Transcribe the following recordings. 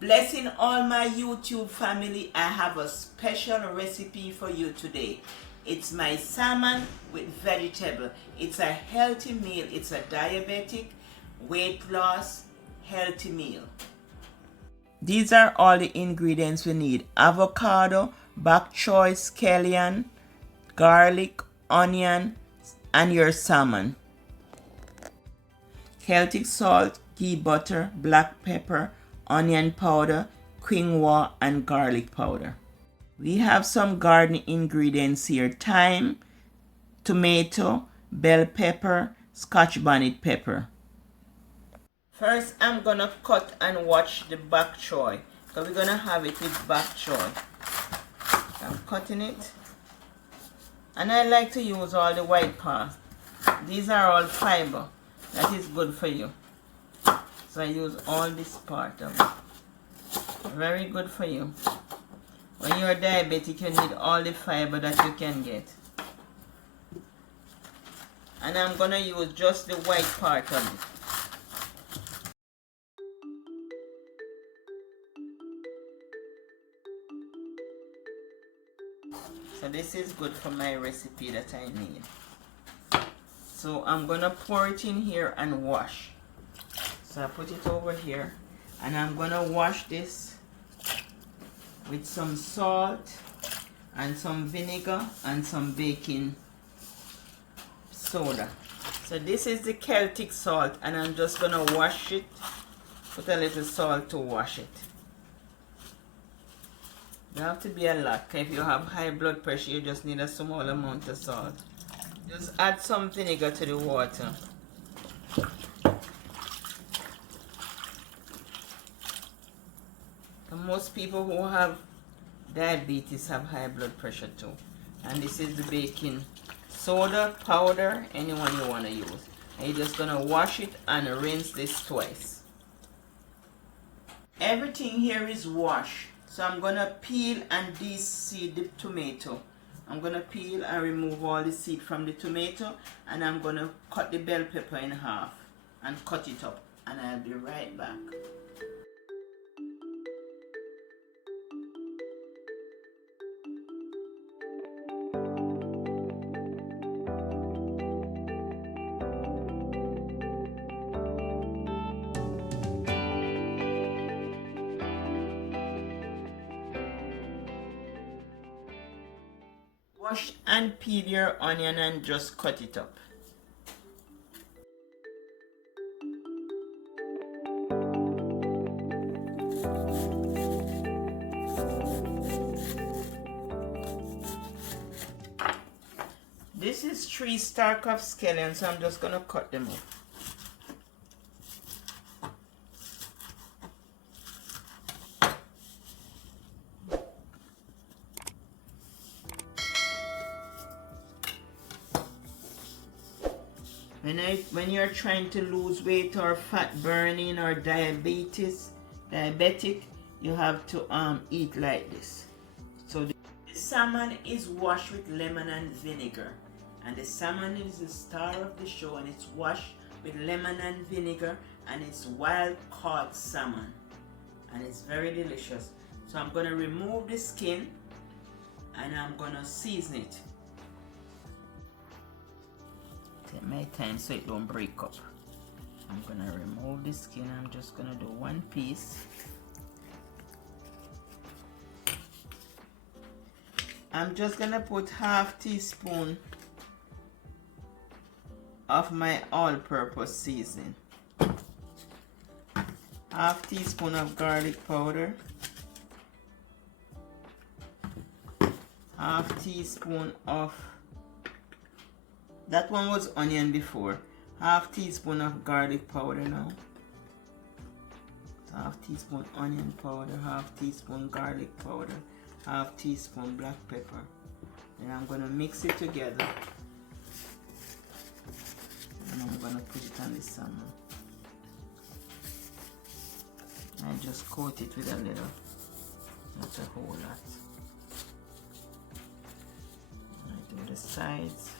Blessing all my YouTube family, I have a special recipe for you today. It's my salmon with vegetable. It's a healthy meal. It's a diabetic, weight loss, healthy meal. These are all the ingredients we need: avocado, bok choy, scallion, garlic, onion, and your salmon. Celtic salt, ghee butter, black pepper, onion powder, quinoa, and garlic powder. We have some garden ingredients here: thyme, tomato, bell pepper, scotch bonnet pepper. First, I'm gonna cut and wash the bok choy, because we're gonna have it with bok choy. I'm cutting it, and I like to use all the white part. These are all fiber. That is good for you. So I use all this part of it. Very good for you. When you're diabetic, you need all the fiber that you can get. And I'm gonna use just the white part of it. So this is good for my recipe that I need. So I'm gonna pour it in here and wash. So I put it over here, and I'm gonna wash this with some salt and some vinegar and some baking soda. So this is the Celtic salt, and I'm just gonna wash it. Put a little salt to wash it. Don't have to be a lot. If you have high blood pressure, you just need a small amount of salt. Just add some vinegar to the water. And most people who have diabetes have high blood pressure too. And this is the baking soda powder, anyone you want to use. And you're just going to wash it and rinse this twice. Everything here is washed. So I'm going to peel and de-seed the tomato. I'm going to peel and remove all the seed from the tomato, and I'm going to cut the bell pepper in half and cut it up, and I'll be right back. Wash and peel your onion and just cut it up. This is 3 stalks of scallions, so I'm just going to cut them up. When you're trying to lose weight or fat burning or diabetic, you have to eat like this. So the salmon is washed with lemon and vinegar, and the salmon is the star of the show, and it's washed with lemon and vinegar, and it's wild caught salmon, and it's very delicious. So I'm going to remove the skin, and I'm going to season it. Take my time so it don't break up. I'm gonna remove the skin. I'm just gonna do one piece. I'm just gonna put half teaspoon of my all-purpose seasoning, half teaspoon of garlic powder, half teaspoon of, that one was onion before, half teaspoon of garlic powder now, so half teaspoon onion powder, half teaspoon garlic powder, half teaspoon black pepper. Then I'm going to mix it together, and I'm going to put it on the salmon. I just coat it with a little, not a whole lot. I do the sides.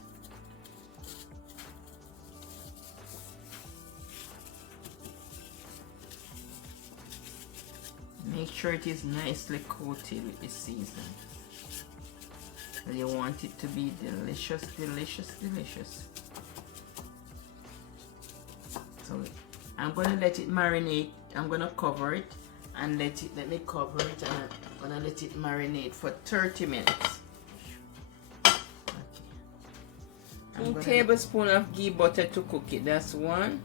Make sure it is nicely coated with the seasoning. You want it to be delicious, delicious, delicious. So I'm going to let it marinate. I'm going to cover it and let me cover it, and I'm going to let it marinate for 30 minutes. Okay. 2 tablespoons of ghee butter to cook it. That's 1.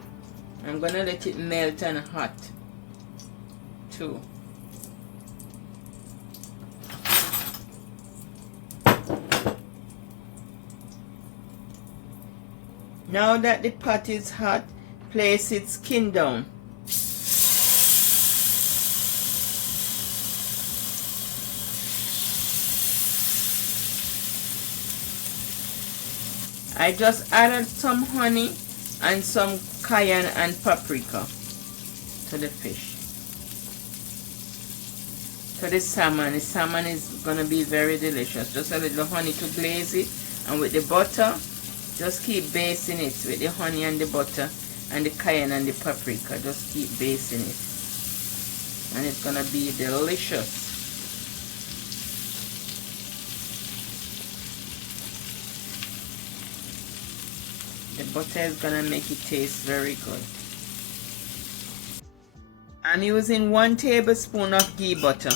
I'm going to let it melt and hot. 2. Now that the pot is hot, place its skin down. I just added some honey and some cayenne and paprika to the fish. To the salmon. The salmon is going to be very delicious. Just a little honey to glaze it, and with the butter, just keep basting it with the honey and the butter and the cayenne and the paprika. Just keep basting it, and it's going to be delicious. The butter is going to make it taste very good. I'm using 1 tablespoon of ghee butter.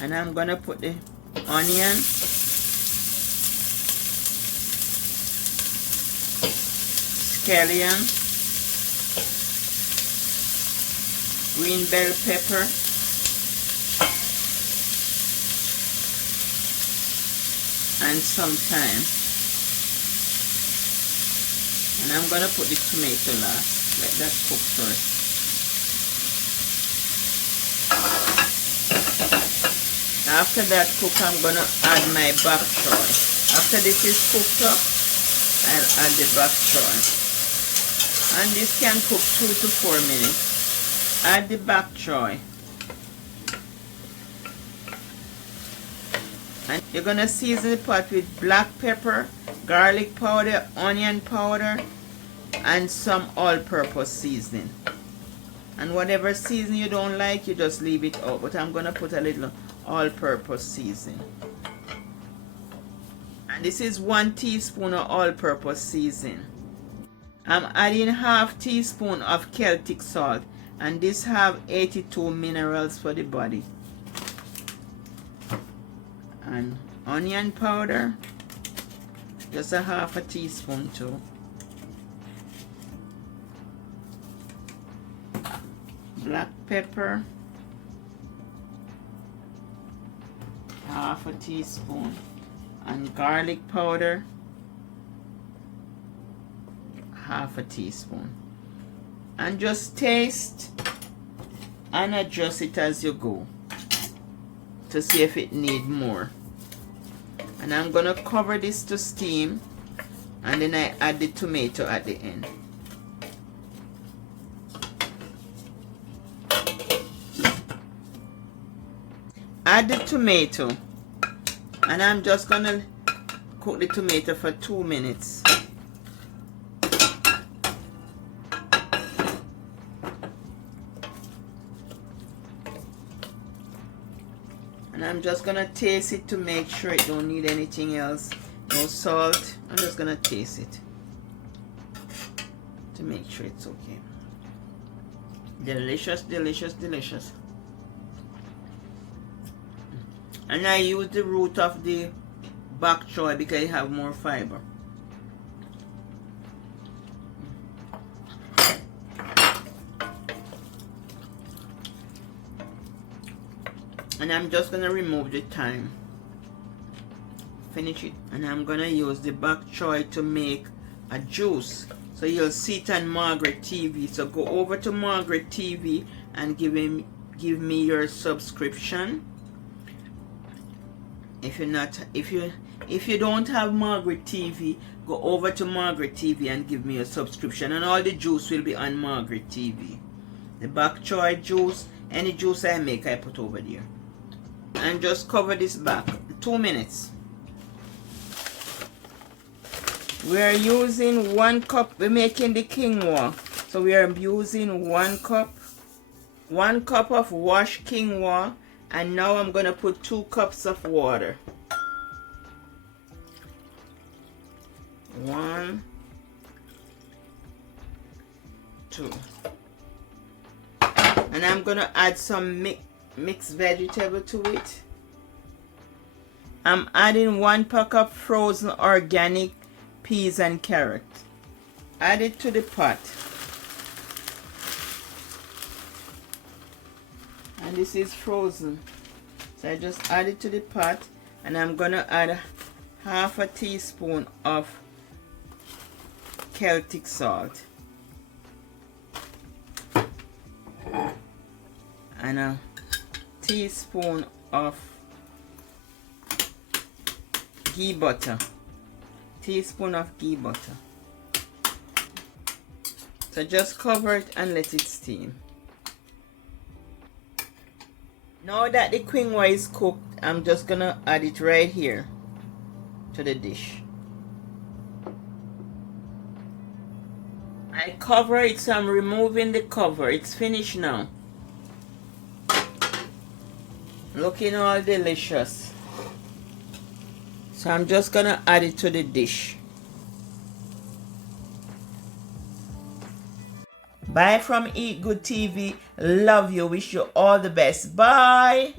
And I'm going to put the onion, scallion, green bell pepper, and some thyme. And I'm going to put the tomato last. Let that cook first. After that cook, I'm going to add my bok choy. After this is cooked up, I'll add the bok choy. And this can cook 2 to 4 minutes. Add the bok choy. And you're going to season the pot with black pepper, garlic powder, onion powder, and some all-purpose seasoning. And whatever seasoning you don't like, you just leave it out. But I'm going to put a little all-purpose seasoning. And this is 1 teaspoon of all-purpose seasoning. I'm adding ½ teaspoon of Celtic salt. And this have 82 minerals for the body. And onion powder, just a ½ teaspoon too. Black pepper, ½ teaspoon. And garlic powder, ½ teaspoon. And just taste and adjust it as you go to see if it needs more. And I'm going to cover this to steam, and then I add the tomato at the end. Add the tomato, and I'm just going to cook the tomato for 2 minutes. And I'm just going to taste it to make sure it don't need anything else. No salt. I'm just going to taste it to make sure it's okay. Delicious, delicious, delicious. And I use the root of the bok choy because it have more fiber. And I'm just going to remove the thyme. Finish it. And I'm going to use the bok choy to make a juice. So you'll see it on Margaret TV. So go over to Margaret TV and give me your subscription. If you don't have Margaret TV, go over to Margaret TV and give me a subscription. And all the juice will be on Margaret TV. The bok choy juice, any juice I make, I put over there. And just cover this back 2 minutes. We are using 1 cup. We're making the quinoa, So we are using 1 cup of washed quinoa, and now I'm going to put 2 cups of water. 1, 2. And I'm going to add some mixed vegetable to it. I'm adding 1 pack of frozen organic peas and carrots. Add it to the pot. And this is frozen. So I just add it to the pot, and I'm going to add half a teaspoon of Celtic salt. And a teaspoon of ghee butter. Teaspoon of ghee butter. So just cover it and let it steam. Now that the quinoa is cooked, I'm just gonna add it right here to the dish. I cover it, so I'm removing the cover. It's finished now. Looking all delicious. So I'm just gonna add it to the dish. Bye from Eat Good TV. Love you. Wish you all the best. Bye.